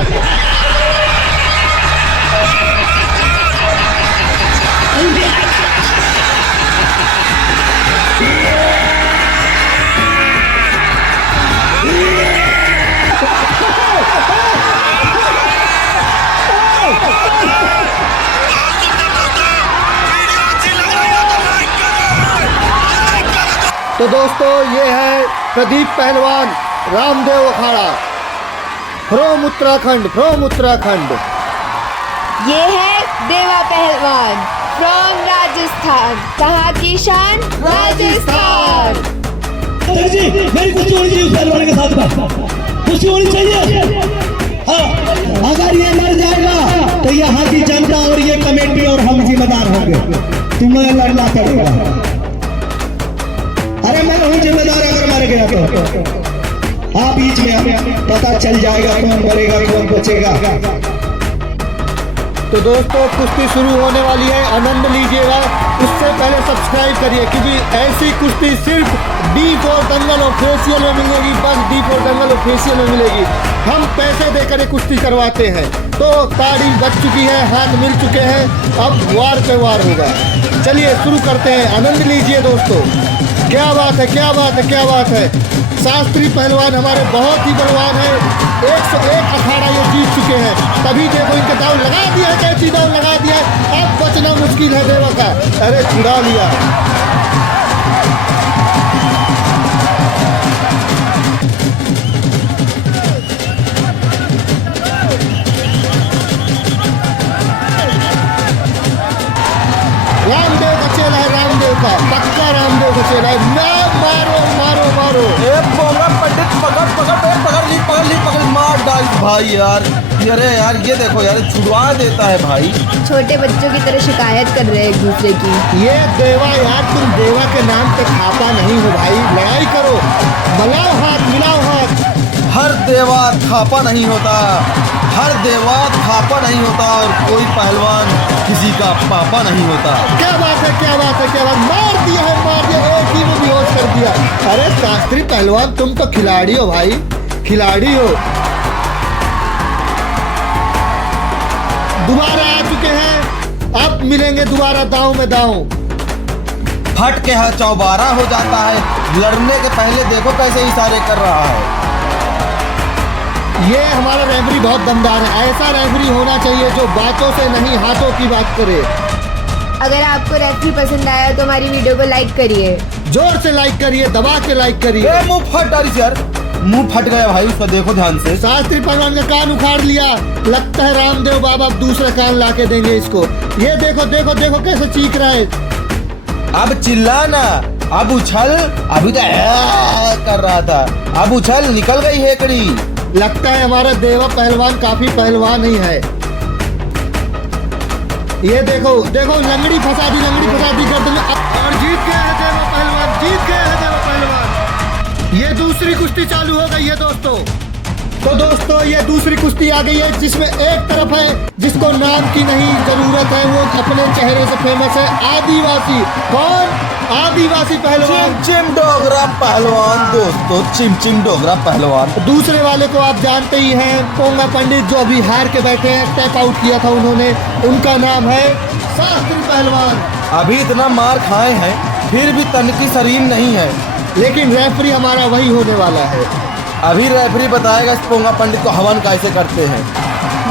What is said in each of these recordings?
तो दोस्तों ये है प्रदीप पहलवान रामदेव अखाड़ा फ्रॉम उत्तराखंड। ये है देवा पहलवान फ्रॉम राजस्थान। कहाँ की शान? राजस्थान। जी मेरी कुश्ती होनी चाहिए उस पहलवान के साथ कुश्ती होनी चाहिए। हाँ, अगर ये मर जाएगा तो यहाँ की जनता और ये कमेटी और हम जिम्मेदार होंगे। तुम्हें लड़ना पड़ेगा। अरे मैं हूँ जिम्मेदार अगर मर गया तो। आप बीच में पता चल जाएगा कौन मरेगा कौन बचेगा। तो दोस्तों कुश्ती शुरू होने वाली है, आनंद लीजिएगा। उससे पहले सब्सक्राइब करिए क्योंकि ऐसी कुश्ती सिर्फ D4 दंगल ऑफिशियल में मिलेगी। बस D4 दंगल ऑफिशियल में मिलेगी। हम पैसे देकर ये कुश्ती करवाते हैं। तो ताड़ी बच चुकी है, हाथ मिल चुके हैं, अब वार पे वार होगा। चलिए शुरू करते हैं, आनंद लीजिए दोस्तों। क्या बात है, क्या बात है, क्या बात है। शास्त्री पहलवान हमारे बहुत ही बलवान है। 101 अखाड़ा ये जीत चुके हैं। तभी देखो इनके दाव लगा दिया है, कैसी दाव लगा दिया है। अब बचना मुश्किल है देवा का। अरे छुड़ा लिया। रामदेव का चेला है, रामदेव का पक्का रामदेव का चेला है। ना मारो मारो मारो। पोंगा पंडित पकड़ मार डाल भाई यार। अरे यार ये देखो यार छुड़वा देता है भाई। छोटे बच्चों की तरह शिकायत कर रहे हैं एक दूसरे की। ये देवा यार, तुम देवा के नाम पे खापा नहीं हो भाई। लड़ाई करो, मिलाओ हाथ, मिलाओ हाथ। हर देवा खापा नहीं होता, हर देवा खापा नहीं होता और कोई पहलवान किसी का पापा नहीं होता। क्या बात है, क्या बात है, क्या बात। मार दिया है, मार दिया। एक ही में बेहोश कर दिया। अरे शास्त्री पहलवान तुम तो खिलाड़ी हो भाई, खिलाड़ी हो। दोबारा आ चुके हैं, अब मिलेंगे दोबारा दांव में दांव। फट के हाथ चौबारा हो जाता है। लड़ने के पहले देखो कैसे इशारे कर रहा है। ये हमारा रेफरी बहुत दमदार है। ऐसा रेफरी होना चाहिए जो बातों से नहीं हाथों की बात करे। अगर आपको रेफरी पसंद आया तो हमारी वीडियो को लाइक करिए, जोर से लाइक करिए, दबा के लाइक करिए। मुंह फट डाली यार, मुंह फट गया भाई उसका, देखो ध्यान से। शास्त्री पहलवान का कान उखाड़ लिया। लगता है रामदेव बाबा अब दूसरा कान ला के देंगे इसको। ये देखो देखो देखो कैसे चीख रहा है। अब चिल्लाना, अब उछल। अभी तो कर रहा था, अब उछल, निकल गई हेकड़ी। लगता है हमारा देवा पहलवान काफी पहलवान ही है। ये देखो देखो लंगड़ी फंसा दी, लंगड़ी फंसा दी गर्दन में। और जीत गया है देवा पहलवान, जीत गया है देवा पहलवान। ये दूसरी कुश्ती चालू हो गई है दोस्तों। तो दोस्तों ये दूसरी कुश्ती आ गई है जिसमें एक तरफ है जिसको नाम की नहीं जरूरत है, वो अपने चेहरे से फेमस है आदिवासी। कौन? आदिवासी पहलवान चिमचिम डोगरा पहलवान दोस्तों, चिमचिम डोगरा पहलवान। दूसरे वाले को आप जानते ही हैं, पोंगा पंडित जो अभी हार के बैठे हैं, टैप आउट किया था उन्होंने। उनका नाम है शास्त्री पहलवान। अभी इतना मार खाए हैं फिर भी तन की शरीर नहीं है। लेकिन रेफरी हमारा वही होने वाला है। अभी रेफरी बताएगा इस पोंगा पंडित को हवन कैसे करते हैं।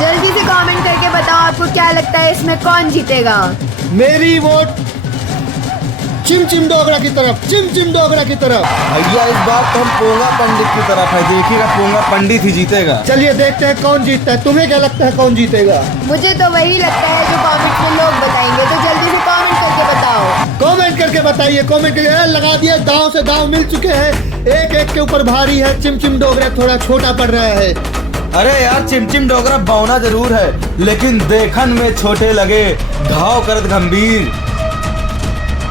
जल्दी से कमेंट करके बताओ आपको क्या लगता है इसमें कौन जीतेगा। मेरी वोट चिमचिम डोगरा की तरफ, चिमचिम डोगरा की तरफ। भैया इस बार तो हम पोंगा पंडित की तरफ है, देखिएगा पोंगा पंडित ही जीतेगा। चलिए देखते हैं कौन जीतता है। तुम्हें क्या लगता है कौन जीतेगा? मुझे तो वही लगता है जो कमेंट में लोग बताएंगे, तो जल्दी से कमेंट करके बताओ। कमेंट करके बताइए, कमेंट करके। लगा दिया, दांव से दांव मिल चुके हैं। एक एक के ऊपर भारी है। चिमचिम डोगरा थोड़ा छोटा पड़ रहा है। अरे यार चिमचिम डोगरा बौना जरूर है लेकिन देखन में छोटे लगे, घाव करत गंभीर।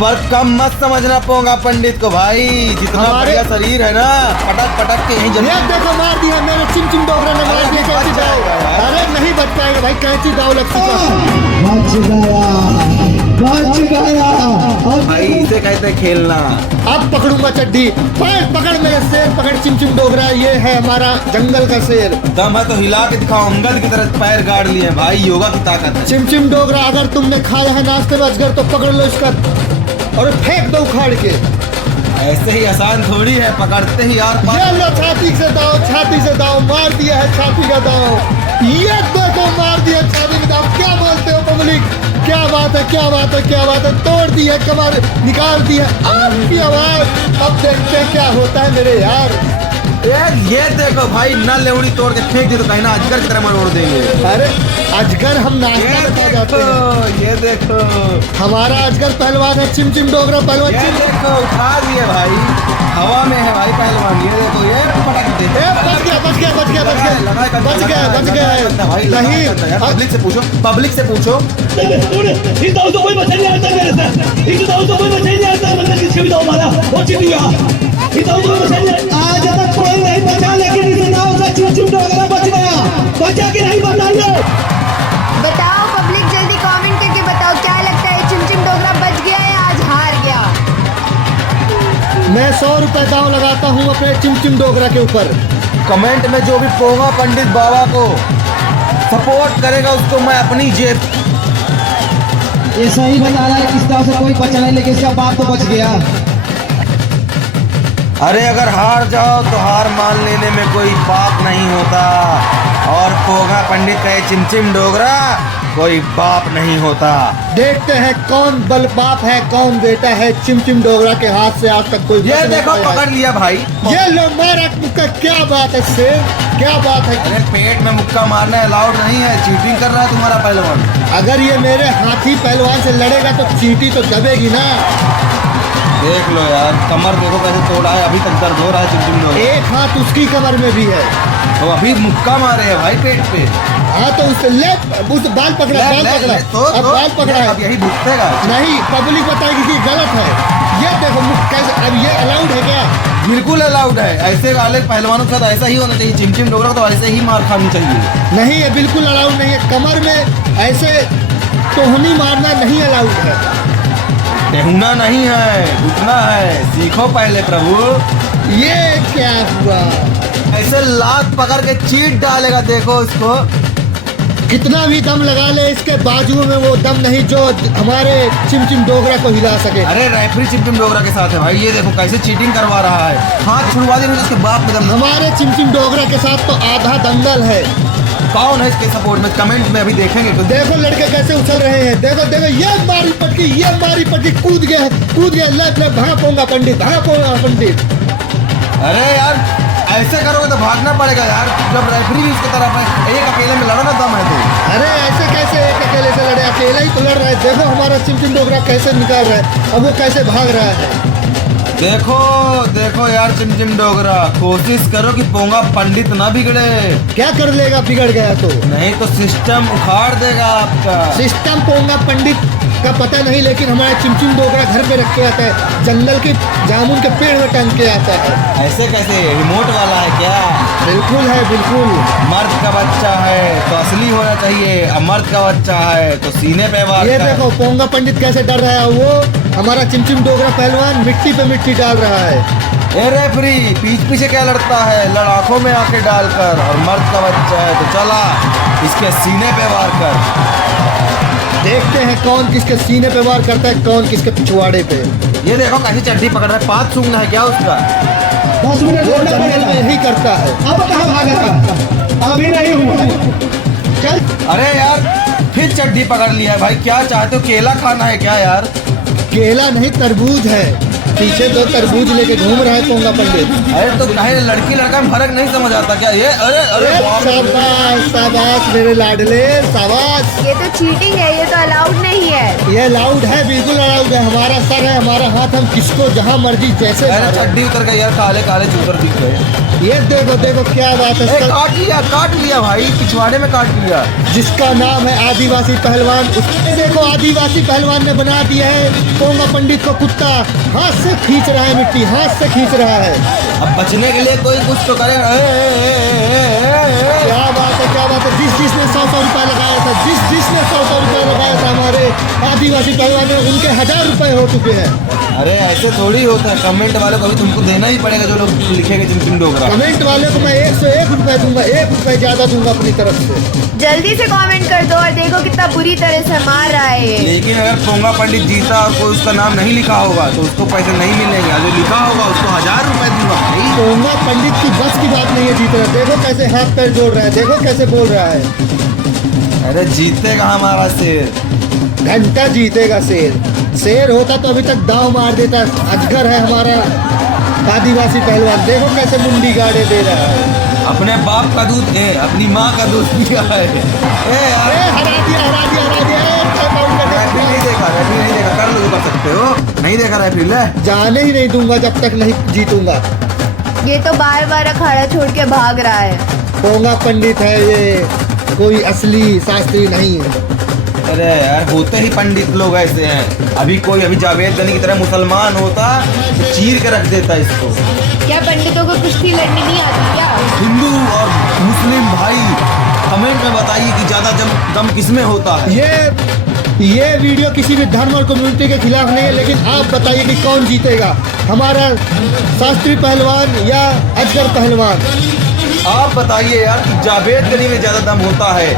पर कम मत समझना पोंगा पंडित को भाई, जितना बढ़िया शरीर है ना, पटक पटक के यहीं ये देखो मार दिया मेरे चिमचिम डोगरा ने, मार दिया कैंची दाव। अरे नहीं बच पाएगा भाई, कैंची दाव लग चुका है। बच गया। अब भाई इसे कहते हैं खेलना। अब पकड़ूंगा चड्डी। पैर पकड़ मेरे शेर, पकड़ चिमचिम डोगरा, ये है हमारा जंगल का शेर। दम है तो हिला के दिखाओ, अंगद की तरह पैर गाड़ लिए भाई, योगा की ताकत है। चिमचिम डोगरा, अगर तुमने खाया है नाश्ते में अजगर तो पकड़ लो इसका और फेंक दो उखाड़ के। ऐसे ही आसान थोड़ी है, पकड़ते ही यार ये लो छाती से दाव, छाती से दाव, मार दिया है छाती का दाव। ये देखो मार दिया छाती का दाव। क्या बोलते हो पब्लिक? क्या बात है, क्या बात है, क्या बात है। तोड़ दी है कमर, निकाल दी है आपकी आवाज। अब देखते हैं क्या होता है मेरे यार। ये देखो भाई, न लेवड़ी तोड़ के फेंक दी तो कहीं ना अजगर की तरह मरोड़ देंगे। अरे अजगर हम नाश्ता ये में खा जाते हैं। देखो, ये देखो, हमारा अजगर पहलवान है चिमचिम डोगरा पहलवान। ये देखो उठा दिए भाई, हवा में है भाई पहलवान। ये देखो, ये पटक दे। बच गया, बच गया, बच गया, बच गया, बच गया, बच गया। नहीं पब्लिक से पूछो, पब्लिक से पूछो। इस दाव तो कोई बचा नहीं आता मेरे से। इस दाव तो कोई बचा नहीं आता, मतलब किसके भी दाव मारा वो जीत गया। इस दाव तो कोई बचा नहीं, आज तक कोई नहीं बचा, लेकिन इस दाव से चिमचिम डोगरा बच गया। बचा कि नहीं बताइए? बताओ पब्लिक, जल्दी कमेंट करके बताओ क्या लगता है, चिमचिम डोगरा बच गया या आज हार गया? मैं 100 रुपए दाव लगाता हूँ अपने चिमचिम डोगरा के ऊपर। कमेंट में जो भी पोंगा पंडित बाबा को सपोर्ट करेगा उसको मैं अपनी जेब। ये सही बता रहा है, इस दाव से कोई बचा नहीं, लेकिन इसका बाप तो बच गया। अरे अगर हार जाओ तो हार मान लेने में कोई बाप नहीं होता, और पोंगा पंडित कहे चिमचिम डोगरा, कोई बाप नहीं होता। देखते हैं कौन बल बाप है कौन बेटा है। चिमचिम डोगरा के हाथ से आज तक कोई ये बच नहीं देखो पाया है। पकड़ लिया भाई। ये लो मारा मुक्का। क्या बात है शेर, क्या बात है। अरे पेट में मुक्का मारना अलाउड नहीं है, चीटिंग कर रहा है तुम्हारा पहलवान। अगर ये मेरे हाथी पहलवान से लड़ेगा तो चींटी तो दबेगी ना। देख लो यार, कमर देखो कैसे तोड़ा है, अभी तक दर्द हो रहा है चिमचिम डोगरा। एक हाथ उसकी कमर में भी है। तो अभी मुक्का मारे है भाई पेट पे। हाँ तो उससे ले, उस बाल पकड़ा, बाल पकड़ा, अब बाल पकड़ा है। अब यही दुखतेगा। नहीं, पब्लिक बताएगी कि गलत है। ये देखो कैसे, अब ये अलाउड है क्या? बिल्कुल अलाउड है, ऐसे वाले पहलवानों के साथ ऐसा ही होना चाहिए। चिमचिम डोगरा को तो ऐसे ही मार खानी चाहिए। नहीं, ये बिल्कुल अलाउड नहीं है। कमर में ऐसे टोहनी मारना नहीं अलाउड है। टेहुना नहीं है, उठना है, सीखो पहले प्रभु। ये क्या हुआ? ऐसे लात पकड़ के चीट डालेगा, देखो इसको। कितना भी दम लगा ले, इसके बाजू में वो दम नहीं जो हमारे चिमचिम डोगरा को हिला सके। अरे रेफरी चिमचिम डोगरा के साथ है भाई, ये देखो कैसे चीटिंग करवा रहा है। हाथ छुड़वा देंगे तो उसके बाप में दम। हमारे चिमचिम डोगरा के साथ तो आधा दंगल है। कौन है इसके सपोर्ट में, कमेंट में अभी देखेंगे तो। देखो लड़के कैसे उछल रहे हैं। देखो देखो, ये मारी पटकी, ये मारी पटकी, कूद गया, कूद गया। ले भागा पोंगा पंडित, भागा पोंगा पंडित। अरे यार ऐसे करोगे तो भागना पड़ेगा यार, जब रेफरी भी उसकी तरफ है। एक अकेले में लड़ना दम है तो। अरे ऐसे कैसे एक अकेले से लड़े? अकेला ही तो लड़ रहा है। देखो हमारा चिमचिम डोगरा कैसे निकाल रहा है, अब वो कैसे भाग रहा है। देखो देखो यार चिमचिम डोगरा, कोशिश करो कि पोंगा पंडित ना बिगड़े, क्या कर लेगा बिगड़ गया तो? नहीं तो सिस्टम उखाड़ देगा आपका। सिस्टम पोंगा पंडित का पता नहीं, लेकिन हमारा चिमचिम डोगरा घर पे रख के आता है, जंगल के जामुन के पेड़ में टंग के आता है। ऐसे कैसे, रिमोट वाला है क्या? बिल्कुल है, बिल्कुल। मर्द का बच्चा है तो असली होना चाहिए, अमर्द का बच्चा है तो सीने पे वार ये कर। देखो पोंगा पंडित कैसे डर रहा है। वो हमारा चिमचिम डोगरा पहलवान मिट्टी पे मिट्टी डाल रहा है। ए रेफरी, पीछ पीछे क्या लड़ता है, लड़ाकों में आके डालकर। और मर्द का बच्चा है तो चला इसके सीने पे वार कर। देखते हैं कौन किसके सीने पे वार करता है, कौन किसके पिछवाड़े पे। ये देखो कैसी चड्डी पकड़ रहा है, पाँच सूंघना है क्या उसका? 10 मिनट वो लड़ना जंगल में पड़ेगा। यही करता है। अब कहाँ भागेगा? अभी नहीं हुआ। चल अरे यार फिर चड्डी पकड़ लिया है भाई, क्या चाहते हो, केला खाना है क्या यार? केला नहीं तरबूज है, पीछे तो तरबूज लेके घूम रहा है पोंगा पंडित। अरे तो कहे लड़की लड़का में फर्क नहीं समझ आता क्या ये? अरे अरे अरे बाप रे। शाबाश शाबाश मेरे लाडले, शाबाश। ये तो चीटिंग है, ये तो अलाउड नहीं है। ये अलाउड है, बिल्कुल अलाउड है। हमारा सर है, हमारा हाथ, हम किसको जहाँ मर्जी जैसे अरे मारें। चड्डी उतर गई यार, काले काले चूतर दिख रहे। ये देखो देखो क्या बात है। ए, काट लिया भाई, पिछवाड़े में काट लिया। जिसका नाम है आदिवासी पहलवान, उसने देखो आदिवासी पहलवान ने बना दिया है पोंगा पंडित को कुत्ता। हाथ से खींच रहा है मिट्टी, हाथ से खींच रहा है। अब बचने के लिए कोई कुछ तो करे। क्या बात है, क्या बात है। जिसने 100 रुपया लगाया था, जिसने 100 रुपया लगाया था हमारे आदिवासी पहलवान हैं उनके 1000 रुपए हो चुके हैं। अरे ऐसे थोड़ी होता है, कमेंट वाले को भी तुमको देना ही पड़ेगा, जो लोग लिखेंगे चिमचिम डोगरा। कमेंट वाले को मैं 101 रुपए दूंगा, 1 रुपए ज्यादा दूंगा अपनी तरफ से। जल्दी से कमेंट कर दो और देखो कितना बुरी तरह से मार रहा है ये। लेकिन अगर पोंगा पंडित जीता और कोई उसका नाम नहीं लिखा होगा तो उसको पैसे नहीं मिलेंगे, जो लिखा होगा उसको 1000 रुपए दूंगा भाई। पोंगा पंडित की बस की बात नहीं है जीतना। देखो कैसे हाथ पैर जोड़ रहा है, देखो कैसे बोल रहा है। अरे जीतेगा हमारा शेर, घंटा जीतेगा शेर। शेर होता तो अभी तक दांव मार देता। अजगर है हमारा आदिवासी पहलवान, देखो कैसे मुंडी गाड़े दे रहा है। अपने बाप का दूध है, अपनी माँ का दूध पिया है। अरे हरा दिया हरा दिया हरा दिया। रेफरी नहीं देखा, रेफरी नहीं देखा, कर लो कर सकते हो, नहीं देखा रेफरी ले। जाने ही नहीं दूंगा जब तक नहीं जीतूंगा। ये तो बार बार अखाड़ा छोड़ के भाग रहा है। पोंगा पंडित है ये, कोई असली शास्त्री नहीं है। अरे यार होते ही पंडित लोग ऐसे हैं। अभी जावेद गनी की तरह मुसलमान होता तो चीर के रख देता इसको। क्या पंडितों को कुश्ती लड़नी नहीं आती क्या? हिंदू और मुस्लिम भाई कमेंट में बताइए कि ज्यादा दम किसमें होता है। ये वीडियो किसी भी धर्म और कम्युनिटी के खिलाफ नहीं है, लेकिन आप बताइए कि कौन जीतेगा, हमारा शास्त्री पहलवान या अजगर पहलवान? आप बताइए यार कि जावेद गनी में ज्यादा दम होता है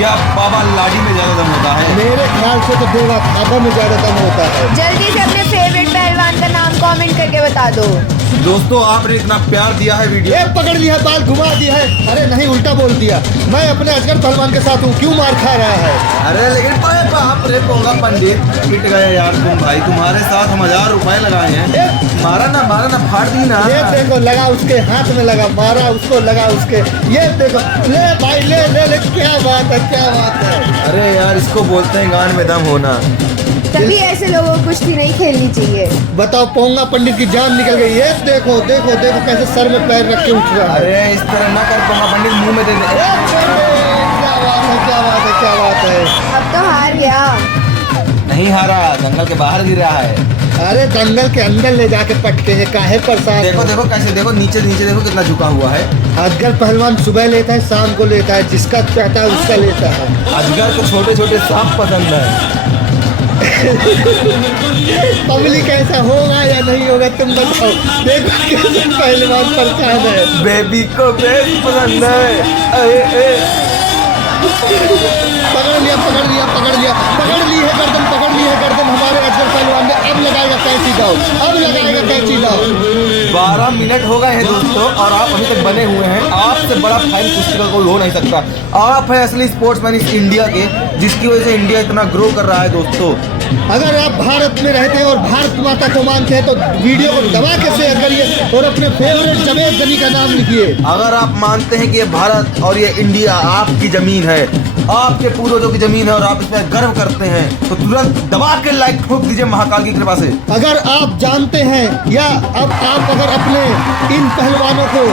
या बाबा लाडी में ज्यादा दम होता है? मेरे ख्याल से तो देवा खाबा में ज्यादा दम होता है। जल्दी से अपने फेवरेट पहलवान का नाम कमेंट करके बता दो। दोस्तों आपने इतना प्यार दिया है वीडियो। ये पकड़ लिया, बाल घुमा दिया है। अरे नहीं, उल्टा बोल दिया। मैं अपने अजगर पहलवान के साथ हूँ, क्यों मार खा रहा है? अरे लेकिन बाप रे पोंगा पंडित पिट गए यार तुम भाई, तुम्हारे साथ हम 1000 रुपए लगाए हैं। मारा ना फाड़ दी ना। ये देखो लगा उसके हाथ में, लगा मारा उसको, लगा उसके। ये देखो, ले भाई ले ले ले, क्या बात है क्या बात है। अरे यार इसको बोलते हैं गान में दम होना। तभी ऐसे लोगों को कुश्ती नहीं खेलनी चाहिए। बताओ, पोंगा पंडित की जान निकल गई। ये देखो देखो देखो कैसे सर में पैर रख के उठ रहा है। अरे इस तरह ना कर, पोंगा पंडित मुंह में दे दे। क्या बात है क्या बात है क्या बात है। अब तो हार गया। नहीं हारा, दंगल के बाहर गिर रहा है। अरे दंगल के अंदर ले जाके पटके हैं, काहे परेशान? देखो देखो कैसे, देखो नीचे देखो कितना झुका हुआ है। अजगर पहलवान सुबह लेता है, शाम को लेता है, जिसका चाहता है उसका लेता है। अजगर को छोटे छोटे सांप पसंद है। पब्लिक ऐसा होगा या नहीं होगा तुम बताओ। देखो कैसे पहलवान परेशान है। बेबी को बेस पसंद है। पकड़ लिया पकड़ लिया पकड़ लिया, पकड़ ली है गर्दन, पकड़ ली है गर्दन हमारे अजगर पहलवान ने। अब लगाएगा कैंची दाव, अब लगाएगा कैंची दाव। 12 मिनट हो गए हैं दोस्तों और आप अभी तक बने हुए हैं। आपसे बड़ा फाइन कुश्ती का कोई हो नहीं सकता। आप है असली स्पोर्ट्समैन इस इंडिया के, जिसकी वजह से इंडिया इतना ग्रो कर रहा है दोस्तों। अगर आप भारत में रहते हैं और भारत माता को मानते हैं तो वीडियो को दबा के शेयर करिए और अपने फेवरेट जावेद गनी का नाम लिखिए। अगर आप मानते हैं कि ये भारत और ये इंडिया आपकी जमीन है, आपके पूर्वजों की जमीन है और आप इस पर गर्व करते हैं, तो तुरंत दबा के लाइक ठोक दीजिए महाकाल की कृपा से। अगर आप जानते हैं या अब आप अगर अपने इन पहलवानों को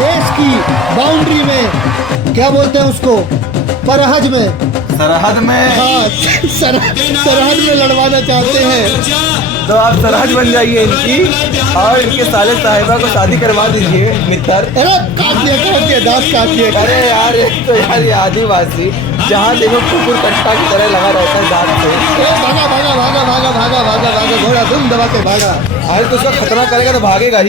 देश की बाउंड्री में, क्या बोलते हैं उसको, सरहद में, सरहद में, हाँ सरहद में लड़वाना चाहते हैं तो आप सरहद बन जाइए इनकी और इनके साले साहिबा को शादी करवा दीजिए मित्र। अरे काट दिया दांत काट दिया। अरे यार एक तो यार ये आदिवासी जहाँ देखो कुकुर कट्टा की तरह लगा रहता है दांत से। भागा भागा भागा भागा भागा भागा भागा, घोड़ा धूम दबा के भागा। अरे तो उसका खतरा करेगा तो भागेगा ही।